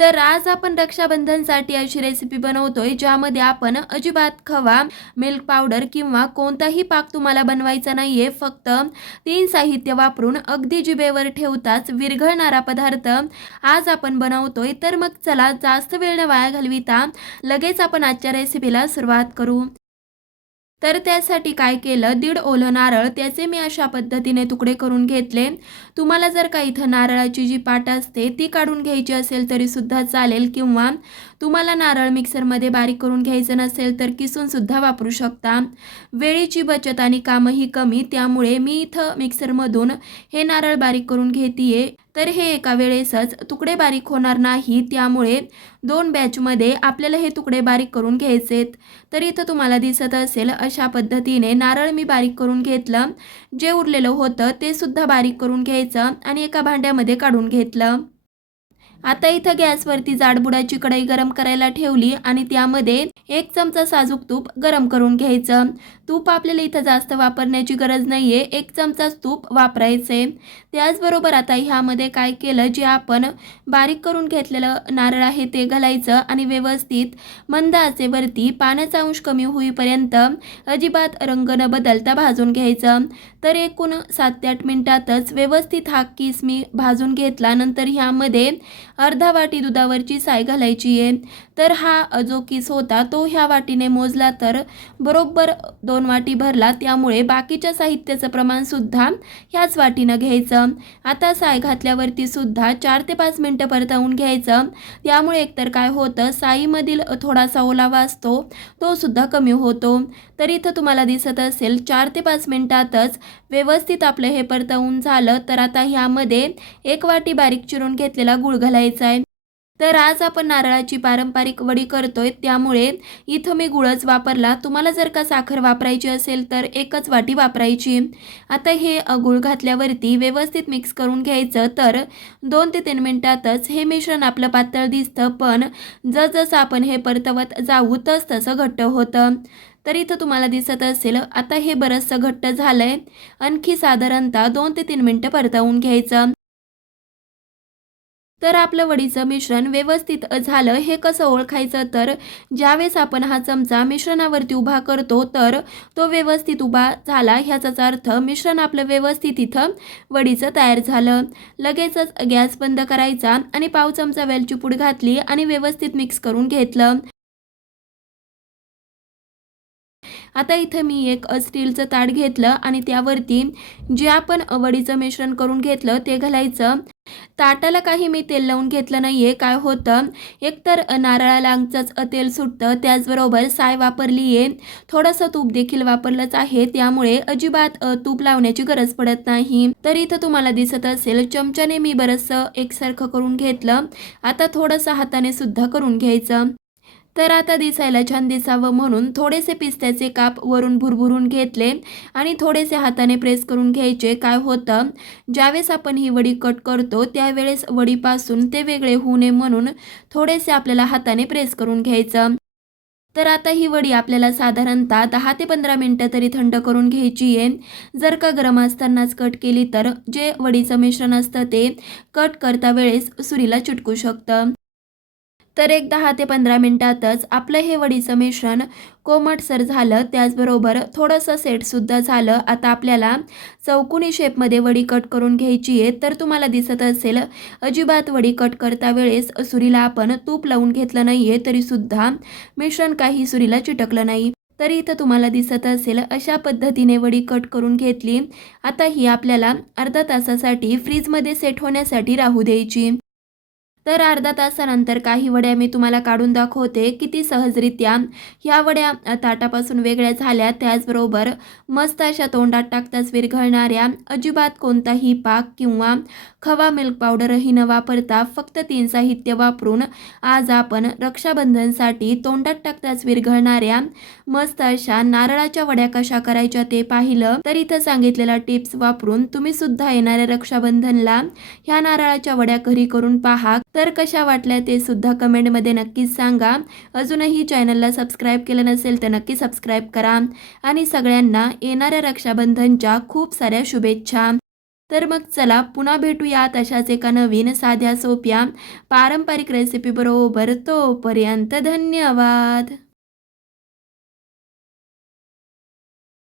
तर आज आपण रक्षाबंधनसाठी अशी रेसिपी बनवतोय ज्यामध्ये आपण अजिबात खवा मिल्क पावडर किंवा कोणताही पाक तुम्हाला बनवायचा नाहीये फक्त तीन साहित्य वापरून अगदी जिभेवर ठेवताच विरघळणारा पदार्थ आज आपण बनवतोय. तर मग चला जास्त वेळ न वाया घालविता लगेच आपण आजच्या रेसिपीला सुरुवात करू. तर त्यासाठी काय केलं? दीड ओलं नारळ त्याचे मी अशा पद्धतीने तुकडे करून घेतले. तुम्हाला जर का इथं नारळाची जी पाट असते ती काढून घ्यायची असेल तरी सुद्धा चालेल किंवा तुम्हाला नारळ मिक्सरमध्ये बारीक करून घ्यायचं नसेल तर किसूनसुद्धा वापरू शकता. वेळेची बचत आणि कामही कमी त्यामुळे मी इथं मिक्सरमधून हे नारळ बारीक करून घेतीये. तर हे एका वेळेसच तुकडे बारीक होणार नाही त्यामुळे दोन बॅचमध्ये आपल्याला हे तुकडे बारीक करून घ्यायचेत. तर इथं तुम्हाला दिसत असेल अशा पद्धतीने नारळ मी बारीक करून घेतलं. जे उरलेलं होतं ते सुद्धा बारीक करून घ्यायचं आणि एका भांड्यामध्ये काढून घेतलं. आता इथं गॅसवरती जाडबुडाची कढई गरम करायला ठेवली आणि त्यामध्ये एक चमचा साजूक तूप गरम करून घ्यायचं. तूप आपल्याला इथं जास्त वापरण्याची गरज नाही आहे एक चमचाच तूप वापरायचे. त्याचबरोबर आता ह्यामध्ये काय केलं जे आपण बारीक करून घेतलेलं नारळ आहे ते घालायचं आणि व्यवस्थित मंद आचेवरती पाण्याचा अंश कमी होईपर्यंत अजिबात रंग न बदलता भाजून घ्यायचं. तर एकूण सात ते आठ मिनिटातच व्यवस्थित हा किस मी भाजून घेतला. नंतर ह्यामध्ये अर्धा वाटी दुधावरची साय घालायची आहे. तर हा जो किस होता तो ह्या वाटीने मोजला तर बरोबर दोन वाटी भरला. त्यामुळे बाकीच्या साहित्याचं प्रमाणसुद्धा ह्याच वाटीनं घ्यायचं. आता साय घातल्यावरती सुद्धा चार ते पाच मिनटं परतवून घ्यायचं. त्यामुळे एकतर काय होतं साईमधील थोडासा ओलावा असतो तो सुद्धा कमी होतो. तर इथं तुम्हाला दिसत असेल चार ते पाच मिनटातच व्यवस्थित आपलं हे परतवून झालं तर आता ह्यामध्ये एक वाटी बारीक चिरून घेतलेला गुळ घालायचा आहे. तर आज आपण नारळाची पारंपरिक वडी करतोय त्यामुळे इथं मी गुळच वापरला. तुम्हाला जर का साखर वापरायची असेल तर एकच वाटी वापरायची. आता हे गुळ घातल्यावरती व्यवस्थित मिक्स करून घ्यायचं तर दोन ते तीन मिनटातच हे मिश्रण आपलं पातळ दिसतं पण जसजसं आपण हे परतवत जाऊ तस तसं घट्ट होतं. तर इथं तुम्हाला दिसत असेल आता हे बरंचसं घट्ट झालंय. आणखी साधारणतः दोन ते तीन मिनटं परतवून घ्यायचं. तर आपलं वडीचं मिश्रण व्यवस्थित झालं हे कसं ओळखायचं? तर ज्यावेळेस आपण हा चमचा मिश्रणावरती उभा करतो तर तो व्यवस्थित उभा झाला. ह्याचाच अर्थ मिश्रण आपलं व्यवस्थित इथं वडीचं तयार झालं. लगेचच गॅस बंद करायचा आणि पाव चमचा वेलची पूड घातली आणि व्यवस्थित मिक्स करून घेतलं. आता इथं मी एक स्टीलचं ताट घेतलं आणि त्यावरती जे आपण वडीचं मिश्रण करून घेतलं ते घालायचं. ताटाला काही मी तेल लावून घेतलं नाही आहे काय होतं? एकतर नारळाला अंगचंच तेल सुटतं. त्याचबरोबर साय वापरली आहे थोडंसं तूप देखील वापरलंच आहे. त्यामुळे अजिबात तूप लावण्याची गरज पडत नाही. तर इथं तुम्हाला दिसत असेल चमच्याने मी बरंचसं एकसारखं करून घेतलं. आता थोडंसं हाताने सुद्धा करून घ्यायचं. तर आता दिसायला छान दिसावं म्हणून थोडेसे पिस्त्याचे काप वरून भुरभुरून घेतले आणि थोडेसे हाताने प्रेस करून घ्यायचे. काय होतं? ज्यावेळेस आपण ही वडी कट करतो त्यावेळेस वडीपासून ते वेगळे होऊ नये म्हणून थोडेसे आपल्याला हाताने प्रेस करून घ्यायचं. तर आता ही वडी आपल्याला साधारणतः दहा ते पंधरा मिनटं तरी थंड करून घ्यायची आहे. जर का गरम असतानाच कट केली तर जे वडीचं मिश्रण असतं ते कट करता वेळेस सुरीला चिटकू शकतं. तर एक दहा ते पंधरा मिनटातच आपलं हे वडीचं मिश्रण कोमटसर झालं. त्याचबरोबर थोडंसं सेटसुद्धा झालं. आता आपल्याला चौकोनी शेपमध्ये वडी कट करून घ्यायची आहे. तर तुम्हाला दिसत असेल अजिबात वडी कट करता वेळेस सुरीला आपण तूप लावून घेतलं नाही आहे तरीसुद्धा मिश्रण काही सुरीला चिटकलं नाही. तरी इथं तुम्हाला दिसत असेल अशा पद्धतीने वडी कट करून घेतली. आता ही आपल्याला अर्धा तासासाठी फ्रीजमध्ये सेट होण्यासाठी राहू द्यायची. तर अर्धा तासानंतर काही वड्या मी तुम्हाला काढून दाखवते. किती सहजरित्या. ह्या वड्या ताटापासून वेगळ्या झाल्या. त्याचबरोबर मस्त अशा तोंडात टाकताच विरघळणाऱ्या अजिबात कोणताही पाक किंवा खवा मिल्क पावडरही न वापरता फक्त तीन साहित्य वापरून आज आपण रक्षाबंधनसाठी तोंडात टाकताच विरघळणाऱ्या मस्त अशा नारळाच्या वड्या कशा करायच्या ते पाहिलं. तर इथं सांगितलेल्या टिप्स वापरून तुम्ही सुद्धा येणाऱ्या रक्षाबंधनला ह्या नारळाच्या वड्या घरी करून पहा. तर तर कशा वाटल्या ते सुद्धा कमेंटमध्ये नक्कीच सांगा. अजूनही चॅनलला सबस्क्राईब केलं नसेल तर नक्की सबस्क्राईब करा. आणि सगळ्यांना येणाऱ्या रक्षाबंधनच्या खूप साऱ्या शुभेच्छा. तर मग चला पुन्हा भेटूयात अशाच एका नवीन साध्या सोप्या पारंपरिक रेसिपी बरोबर. तोपर्यंत धन्यवाद.